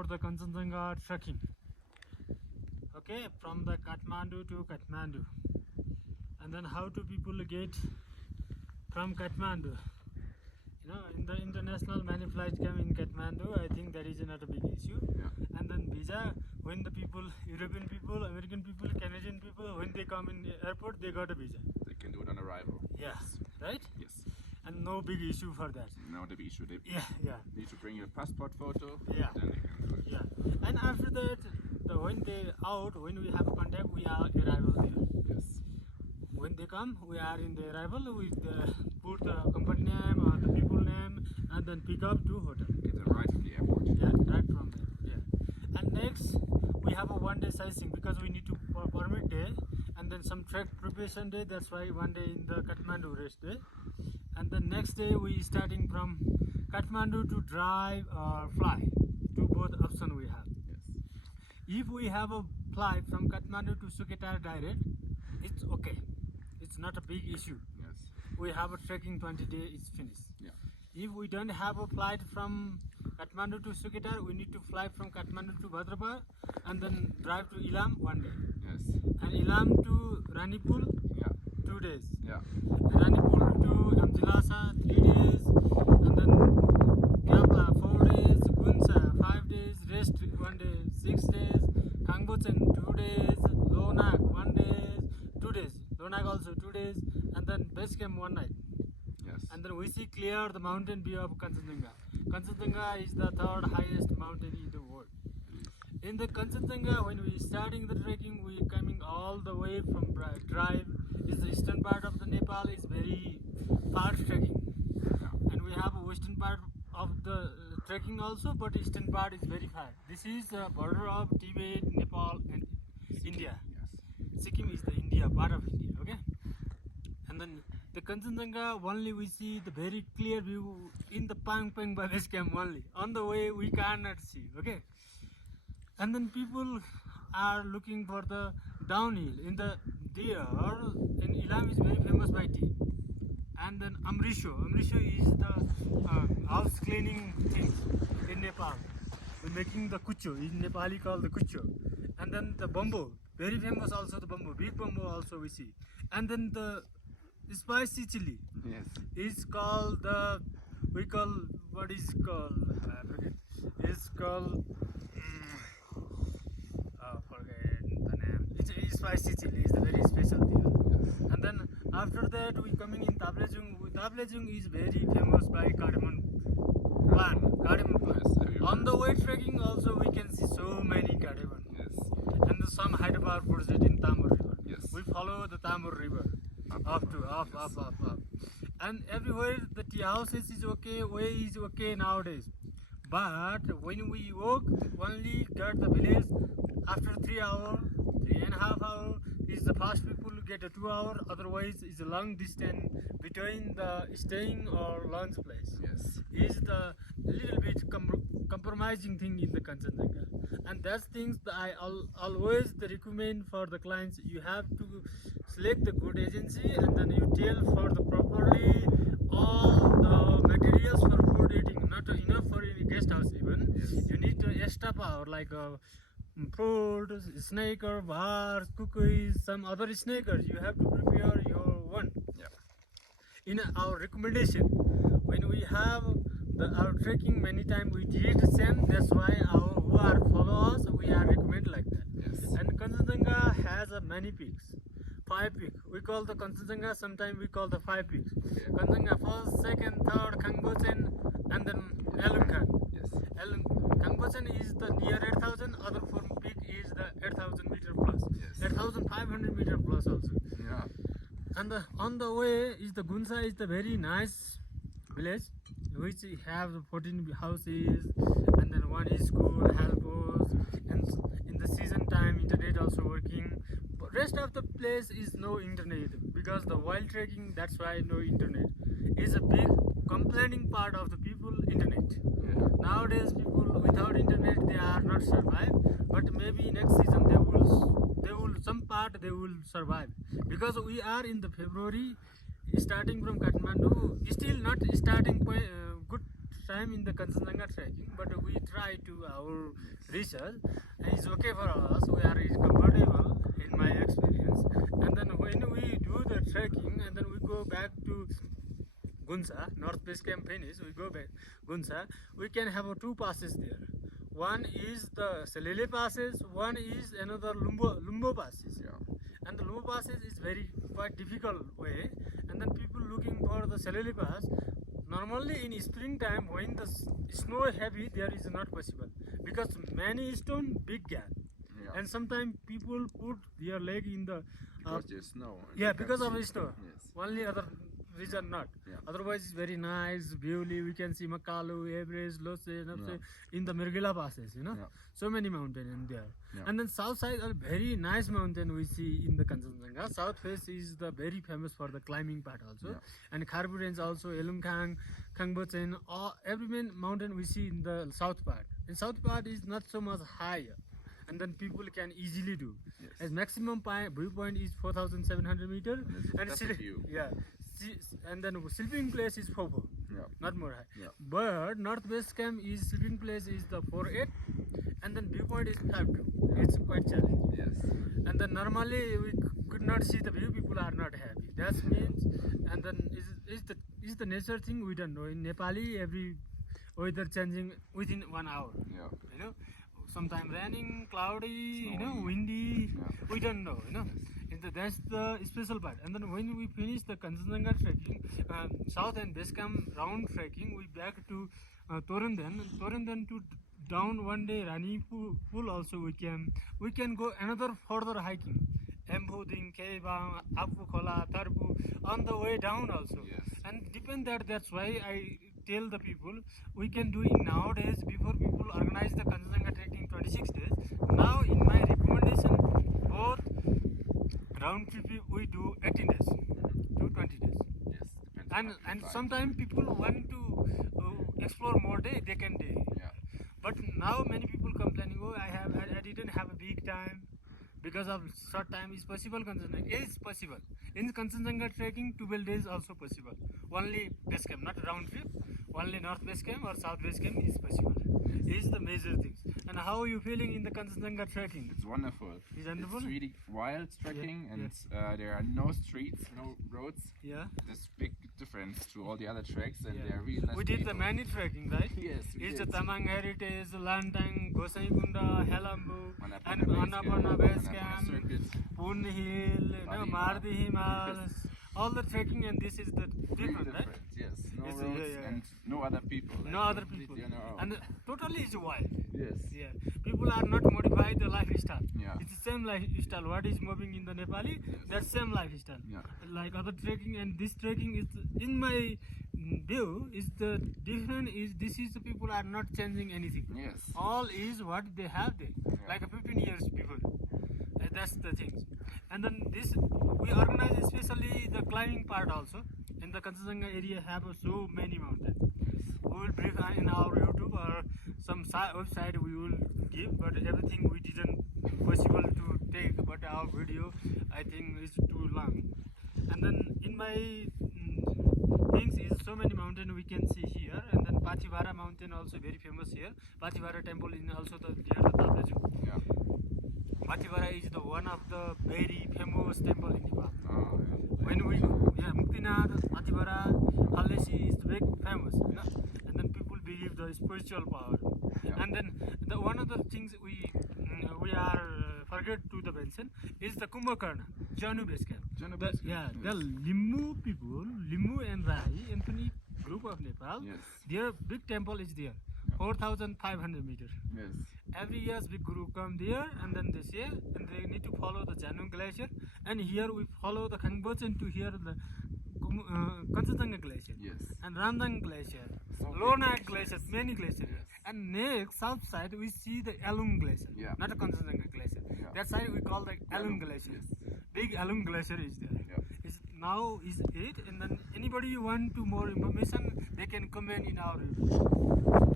about the Kanchanjanga trekking. Okay, from the Kathmandu to Kathmandu, and then how do people get from Kathmandu? You know, in the international many flights come in Kathmandu. I think that is not a big issue. Yeah. And then visa, when the people, European people, American people, Canadian people, when they come in the airport, they got a visa. They can do it on arrival. Yes, right? Yes. And no big issue for that. Now the issue. They Yeah. need to bring your passport photo. Yeah. Then they can do it. Yeah. And after that, when they out, when we have contact, we are arrival there. Yes. When they come, we are in the arrival. We put the company name or the people name, and then pick up to hotel. Get them right from the airport. Yeah, right from there. Yeah. And next, we have a 1 day sightseeing because we need to permit day, and then some trek preparation day. That's why 1 day in the Kathmandu rest day. And the next day we starting from Kathmandu to drive or fly. Two both option we have. Yes. If we have a flight from Kathmandu to Sukhumvit direct, it's okay. It's not a big issue. Yes. We have a trekking 20 days, it's finished. Yeah. If we don't have a flight from Kathmandu to Sukhumvit, we need to fly from Kathmandu to Bhadrapur and then drive to Ilam 1 day. Yes. And Ilam to Ranipur Yeah. 2 days. Yeah. Ranipur to Amjilasa 3 days, and then Kyapla 4 days, Gunsa 5 days, rest 1 day 6 days, Kangbochen 2 days, Lonak 1 day, 2 days, Lonak also 2 days, and then base camp 1 night. Yes. And then we see clear the mountain view of Kanchanjanga. Kanchanjanga is the third highest mountain in the world. In the Kanchanjanga, when we starting the trekking, we coming all the way from drive. Is the eastern part of the Nepal is very fast trekking, and we have a western part of the trekking also, but eastern part is very far. This is the border of Tibet, Nepal, and India. Yes. Sikkim is the India part of India. Okay, and then the Kanchanjanga only we see the very clear view in the Pang Pang base camp only. On the way we cannot see. Okay, and then people are looking for the downhill in the there in Ilam is very famous by tea, and then Amrisho is the house cleaning thing in Nepal. We're making the kucho in Nepali called the kucho, and then the bamboo very famous also, the bamboo, big bamboo also we see, and then the spicy chili Yes. is called the we call what is called it's called forget the name. It's a spicy chili is the very special thing. And then after that we coming in Tablejung. Tablejung is very famous by cardamom plant. Yes. On the way trekking also we can see so many cardamom. Yes. And some hydropower project in Tamur River. Yes. We follow the Tamur River up. And everywhere the tea houses is okay, way is okay nowadays. But when we walk, only get the village after 3 hours, 3.5 hours is the fast people get a 2 hour. Otherwise, is a long distance between the staying or lunch place. Yes. Is the little bit compromising thing in the Kanchanjanga, and that's things that I always recommend for the clients. You have to select the good agency, and then you tell for the properly all the materials for food eating. Not enough for any guest house even. Yes. You need to extra power like fruit, snaker, bars, cookies, some other snakers. You have to prepare your one. Yeah. In our recommendation, when we have our trekking many times we did the same. That's why our who are followers we are recommend like that. Yes. And Kanchanjanga has many peaks, 5 peaks. We call the Kanchanjanga. Sometimes we call the 5 peaks. Yeah. Kanchanjanga first, second, third, Kangbochen, and then Elungkhan. Yes. Kangbochen is the near 8,000. Other form peak is the 8,000 meter plus. Yes. 8,500 meter plus also. Yeah. And on the way is the Gunsa is the very nice village, which have 14 houses, and then one is school, health post, and in the season time internet also working. But rest of the place is no internet because the wild trekking. That's why no internet is a big complaining part of the people. Internet nowadays people without internet they are not survive. But maybe next season they will some part they will survive because we are in the February. Starting from Kathmandu, still not starting point, good time in the Kanchanjanga trekking, but we try to our research, and it's okay for us. We are comfortable in my experience. And then when we do the trekking, and then we go back to Gunsa, North Base Camp finish, we go back Gunsa. We can have two passes there. One is the Selele passes, one is another Lumbo passes. Yeah. And the Lumbo passes is very quite difficult way. And then people looking for the Selele pass. Normally in springtime when the snow heavy, there is not possible because many stone, big gap. Yeah. And sometimes people put their leg in the Because there's snow. and yeah, you because can't of see. the snow. Yes. Only other reason not. Yeah. Otherwise, it's very nice, beautifully. We can see Makalu, Everest, Lhotse, Yeah. in the Mirgila passes. You know, Yeah. so many mountains in there. Yeah. And then south side are very nice mountain we see in the Kanchanjanga. South face is the very famous for the climbing part also. Yeah. And Kharbu range also, Elumkhang, Khangbochen, all every main mountain we see in the south part. And south part is not so much higher. And then people can easily do. Yes. As maximum viewpoint is 4,700 meter, and that's a view. yeah, and then sleeping place is 4, Yeah. not more high. Yeah. But northwest camp is sleeping place is the 4.8, and then viewpoint is 5.2. It's quite challenging. Yes. And then normally we could not see the view. People are not happy. That means, and then is the nature thing we don't know. In Nepali, every weather changing within 1 hour. Yeah. You know, sometimes raining, cloudy, Snowy. windy. Yeah. We don't know. That's the special part. And then when we finish the Kanchanjanga trekking, south and base camp round trekking, we back to Torenden to down one day Rani pool also we can go another further hiking. Empuding, Kebang, Apu Khola, Tarbu, on the way down also. Yes. And depend that's why I tell the people we can do it nowadays before people organize the Kanchanjanga trekking 26 days. Now in my recommendation, both round trip we do 18 days to 20 days. Yes. Depends And on how you and find. sometimes people want to explore more day, they can day. Yeah. But now many people complaining, oh I didn't have a big time. Because of short time is possible, Kanchanjanga is possible. In Kanchanjanga trekking, 12 days also possible. Only base camp, not round trip. Only north base camp or south base camp is possible. Is the major things. And how are you feeling in the Kanchanjanga trekking? It's wonderful. It's wonderful? It's really wild trekking, Yeah, and there are no streets, no roads. Yeah. There's big difference to all the other treks, and Yeah. they're really nice We did the people. many trekking, right? Yes, we It's did. the Tamang Heritage, Lantang, Gosaikunda, Helambu, and Annapurna Base Annapurna Base Camp, Camp, Circuit. Pun Hill, Mardi Himas, all the trekking, and this is the Really different, right? Yes, no It's, roads yeah. and no other people. No like other completely people. on our own. And totally it's wild. Yes. Yeah. People are not modified the lifestyle. Yeah. It's the same lifestyle. What is moving in the Nepali, that same lifestyle. Yeah. Like other trekking and this trekking is, in my view, is the different is this is the people are not changing anything. Yes. All is what they have there, like a 15 years before. That's the things. And then this we organize especially the climbing part also. In the Kanchanjanga area have so many mountains. We will brief in our YouTube or some website we will give, but everything we didn't possible to take. But our video I think is too long. And then in my things is so many mountains we can see here, and then Pathivara mountain also very famous here. Pathivara temple is also the near the Taplaju. Yeah. Pathivara is the one of the very famous temple in Nepal. Yeah. When we Muktinath, Pathivara, Halesi is big famous, and then people believe the spiritual power. Yeah. And then the one of the things we are forget to the mention is the Kumbhakarna, Janu base camp. Janu base camp, The Limbu people, Limbu and Rai, ethnic group of Nepal, Yes. their big temple is there, 4,500 meters. Yes. Every year big group come there and then they say, and they need to follow the Janung glacier, and here we follow the Khangbochen to here the Kanchanjanga glacier, Yes. and Ramdang glacier, So big Lonak glaciers. glacier, many glaciers. Yes. And next south side we see the Alung glacier, Yeah. not a Kanchanjanga glacier. Yeah. That side we call the Alung Alung, glacier. yes. Big Alung glacier is there. Yeah. Now is it, and then anybody want to more information, they can comment in our review.